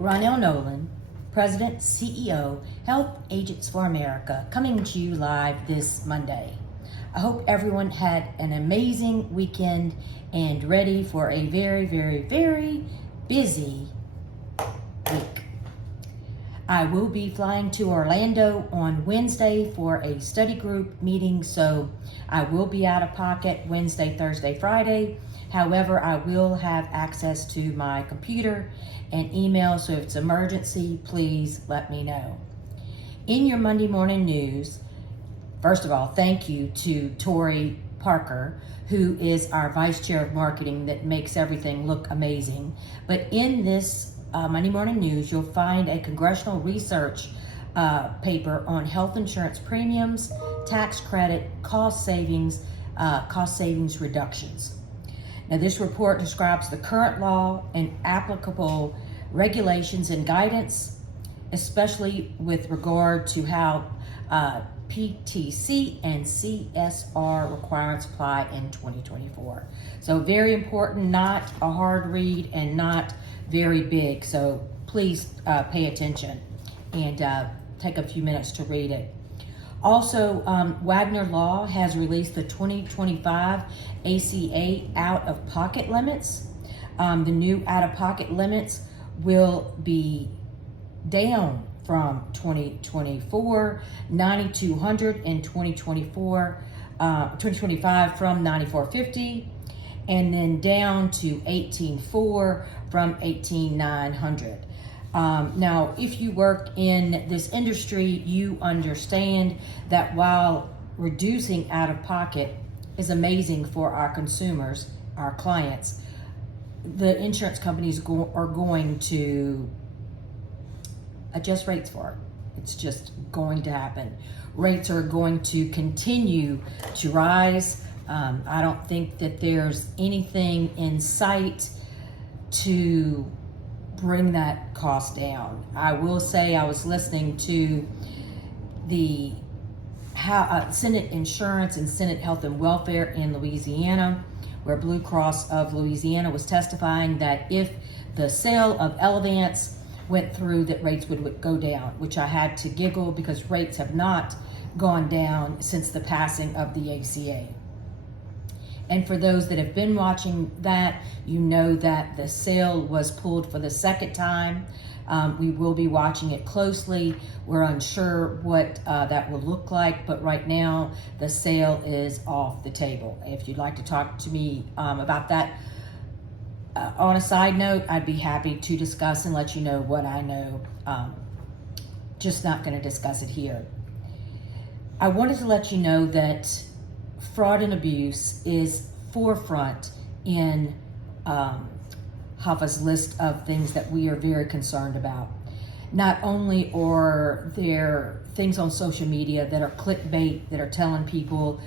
Ronell Nolan, President, CEO, Health Agents for America, coming to you live this Monday. I hope everyone had an amazing weekend and ready for a very, very, very busy week. I will be flying to Orlando on Wednesday for a study group meeting, so I will be out of pocket Wednesday, Thursday, Friday. However, I will have access to my computer and email, so if it's emergency, please let me know. In your Monday morning news, first of all, thank you to Tori Parker, who is our Vice Chair of Marketing that makes everything look amazing. But in this Monday morning news, you'll find a congressional research paper on health insurance premiums, tax credit, cost savings reductions. Now, this report describes the current law and applicable regulations and guidance, especially with regard to how PTC and CSR requirements apply in 2024. So very important, not a hard read and not very big. So please pay attention and take a few minutes to read it. Also, Wagner Law has released the 2025 ACA out-of-pocket limits. The new out-of-pocket limits will be down from 2024, $9,200 in 2025 from $9,450, and then down to $18,400 from $18,900. Now, if you work in this industry, you understand that while reducing out of pocket is amazing for our consumers, our clients, the insurance companies are going to adjust rates for it. It's just going to happen. Rates are going to continue to rise. I don't think that there's anything in sight to bring that cost down. I will say I was listening to the Senate Insurance and Senate Health and Welfare in Louisiana, where Blue Cross of Louisiana was testifying that if the sale of Elevance went through, that rates would go down, which I had to giggle because rates have not gone down since the passing of the ACA. And for those that have been watching that, you know that the sale was pulled for the second time. We will be watching it closely. We're unsure what that will look like, but right now the sale is off the table. If you'd like to talk to me about that on a side note, I'd be happy to discuss and let you know what I know. Just not going to discuss it here. I wanted to let you know that fraud and abuse is forefront in HAFA's list of things that we are very concerned about. Not only are there things on social media that are clickbait, that are telling people,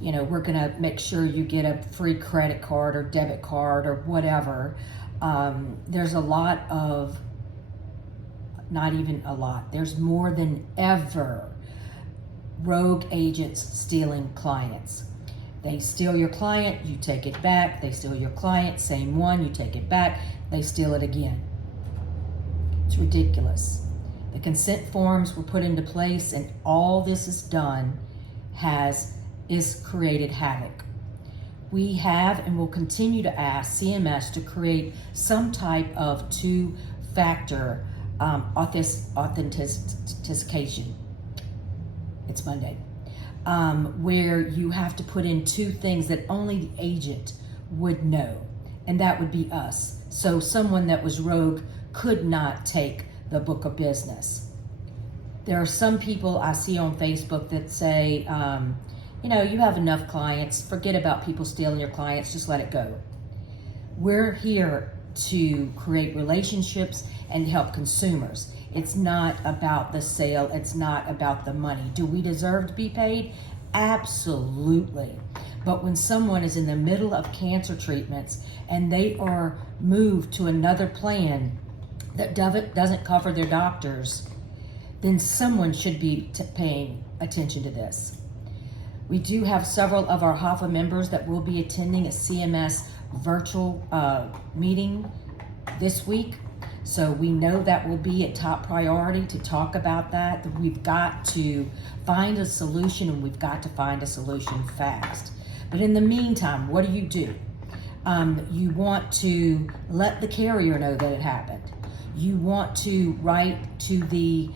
you know, we're going to make sure you get a free credit card or debit card or whatever. There's a lot of, not even a lot, there's more than ever rogue agents stealing clients. They steal your client, you take it back. They steal your client, same one, you take it back. They steal it again. It's ridiculous. The consent forms were put into place, and all this is done is created havoc. We have and will continue to ask CMS to create some type of two-factor authentication. It's Monday. Where you have to put in two things that only the agent would know, and that would be us. So someone that was rogue could not take the book of business. There are some people I see on Facebook that say, you know, you have enough clients, forget about people stealing your clients, just let it go. We're here to create relationships and help consumers. It's not about the sale. It's not about the money. Do we deserve to be paid? Absolutely. But when someone is in the middle of cancer treatments and they are moved to another plan that doesn't cover their doctors, then someone should be paying attention to this. We do have several of our HAFA members that will be attending a CMS virtual meeting this week. So we know that will be a top priority to talk about that. We've got to find a solution, and we've got to find a solution fast. But in the meantime, what do? You want to let the carrier know that it happened. You want to write to the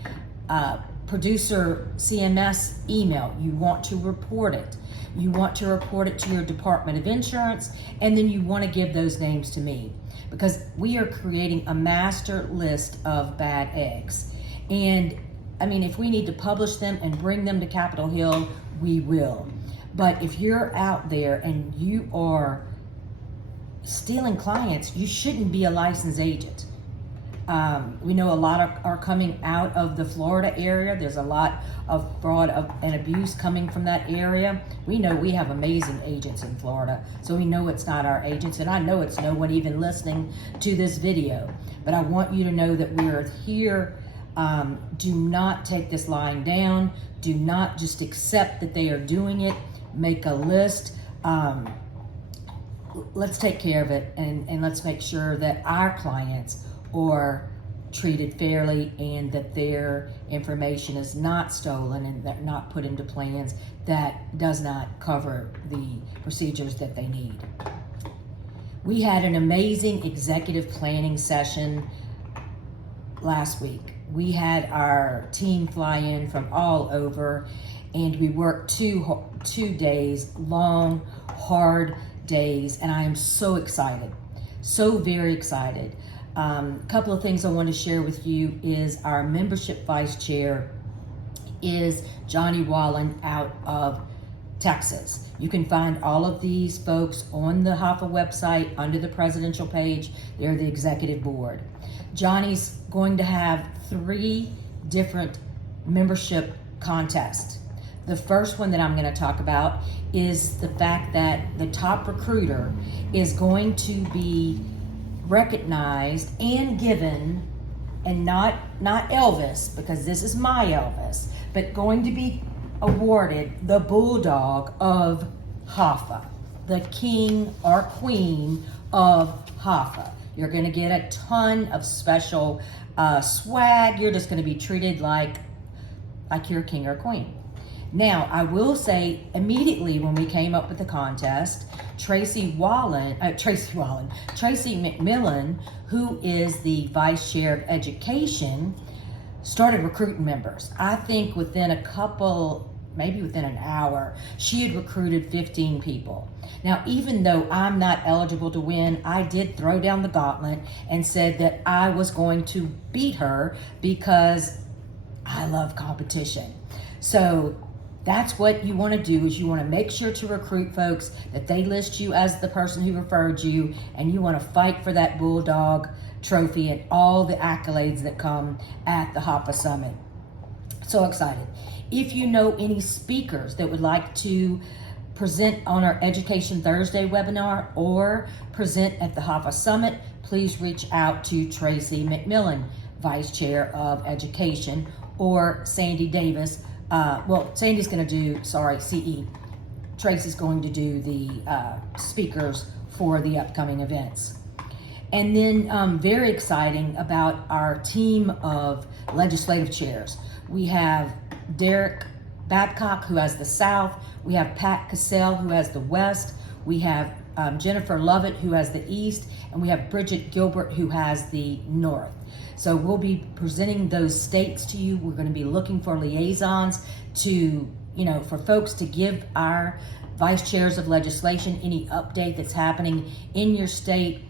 producer CMS email. You want to report it. You want to report it to your Department of Insurance, and then you want to give those names to me, because we are creating a master list of bad eggs. And I mean, if we need to publish them and bring them to Capitol Hill, we will. But if you're out there and you are stealing clients, you shouldn't be a licensed agent. We know a lot are coming out of the Florida area. There's a lot of fraud and abuse coming from that area. We know we have amazing agents in Florida, so we know it's not our agents, and I know it's no one even listening to this video. But I want you to know that we are here. Do not take this lying down. Do not just accept that they are doing it. Make a list. Let's take care of it, and let's make sure that our clients are treated fairly, and that their information is not stolen, and that not put into plans that does not cover the procedures that they need. We had an amazing executive planning session last week. We had our team fly in from all over, and we worked 2 days, long, hard days, and I am so excited, so very excited. A couple of things I want to share with you is our membership vice chair is Johnny Wallen out of Texas. You can find all of these folks on the HAFA website under the presidential page. They're the executive board. Johnny's going to have 3 different membership contests. The first one that I'm going to talk about is the fact that the top recruiter is going to be recognized and given, and not Elvis, because this is my Elvis, but going to be awarded the bulldog of HAFA, the king or queen of HAFA. You're going to get a ton of special swag. You're just going to be treated like you're king or queen. Now, I will say, immediately when we came up with the contest, Tracy McMillan, who is the vice chair of education, started recruiting members. I think within maybe within an hour, she had recruited 15 people. Now, even though I'm not eligible to win, I did throw down the gauntlet and said that I was going to beat her because I love competition. So that's what you want to do, is you want to make sure to recruit folks that they list you as the person who referred you, and you want to fight for that Bulldog trophy and all the accolades that come at the HAFA Summit. So excited. If you know any speakers that would like to present on our Education Thursday webinar or present at the HAFA Summit, please reach out to Tracy McMillan, Vice Chair of Education, or Sandy Davis. Sandy's going to do, CE. Tracy's going to do the speakers for the upcoming events. And then very exciting about our team of legislative chairs. We have Derek Babcock, who has the South. We have Pat Cassell, who has the West. We have Jennifer Lovett, who has the East. And we have Bridget Gilbert, who has the North. So we'll be presenting those states to you. We're going to be looking for liaisons for folks to give our vice chairs of legislation any update that's happening in your state.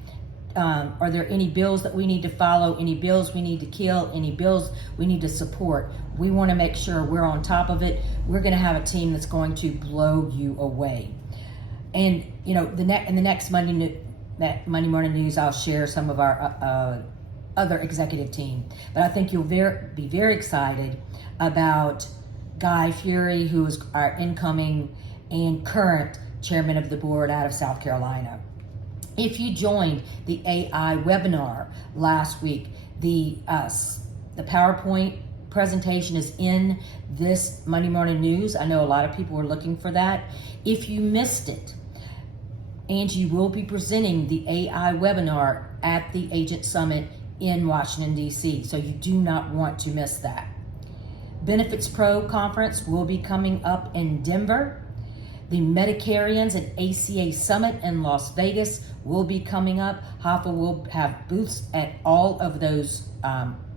Are there any bills that we need to follow, any bills we need to kill, any bills we need to support? We want to make sure we're on top of it. We're going to have a team that's going to blow you away. And, in the next Monday morning news, I'll share some of our other executive team. But I think you'll be very excited about Guy Fury, who is our incoming and current chairman of the board out of South Carolina. If you joined the AI webinar last week, the PowerPoint presentation is in this Monday morning news. I know a lot of people were looking for that. If you missed it, Angie will be presenting the AI webinar at the Agent Summit in Washington, D.C., so you do not want to miss that. Benefits Pro Conference will be coming up in Denver. The Medicarians and ACA Summit in Las Vegas will be coming up. HAFA will have booths at all of those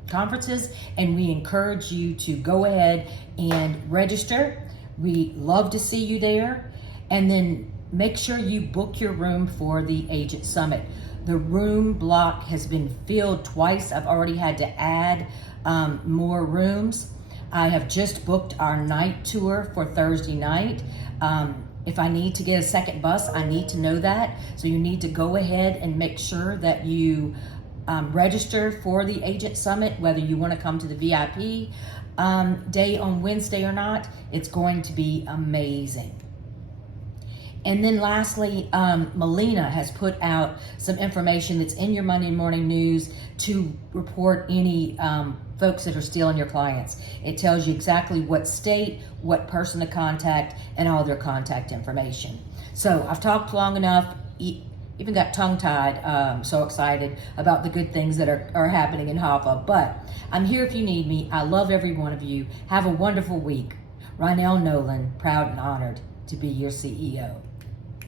conferences, and we encourage you to go ahead and register. We love to see you there. And then make sure you book your room for the Agent Summit. The room block has been filled twice. I've already had to add more rooms. I have just booked our night tour for Thursday night. If I need to get a second bus, I need to know that. So you need to go ahead and make sure that you register for the Agent Summit, whether you want to come to the VIP day on Wednesday or not. It's going to be amazing. And then lastly, Melina has put out some information that's in your Monday morning news to report any folks that are stealing your clients. It tells you exactly what state, what person to contact, and all their contact information. So I've talked long enough, even got tongue-tied, so excited about the good things that are happening in HAFA. But I'm here if you need me. I love every one of you. Have a wonderful week. Rynell Nolan, proud and honored to be your CEO.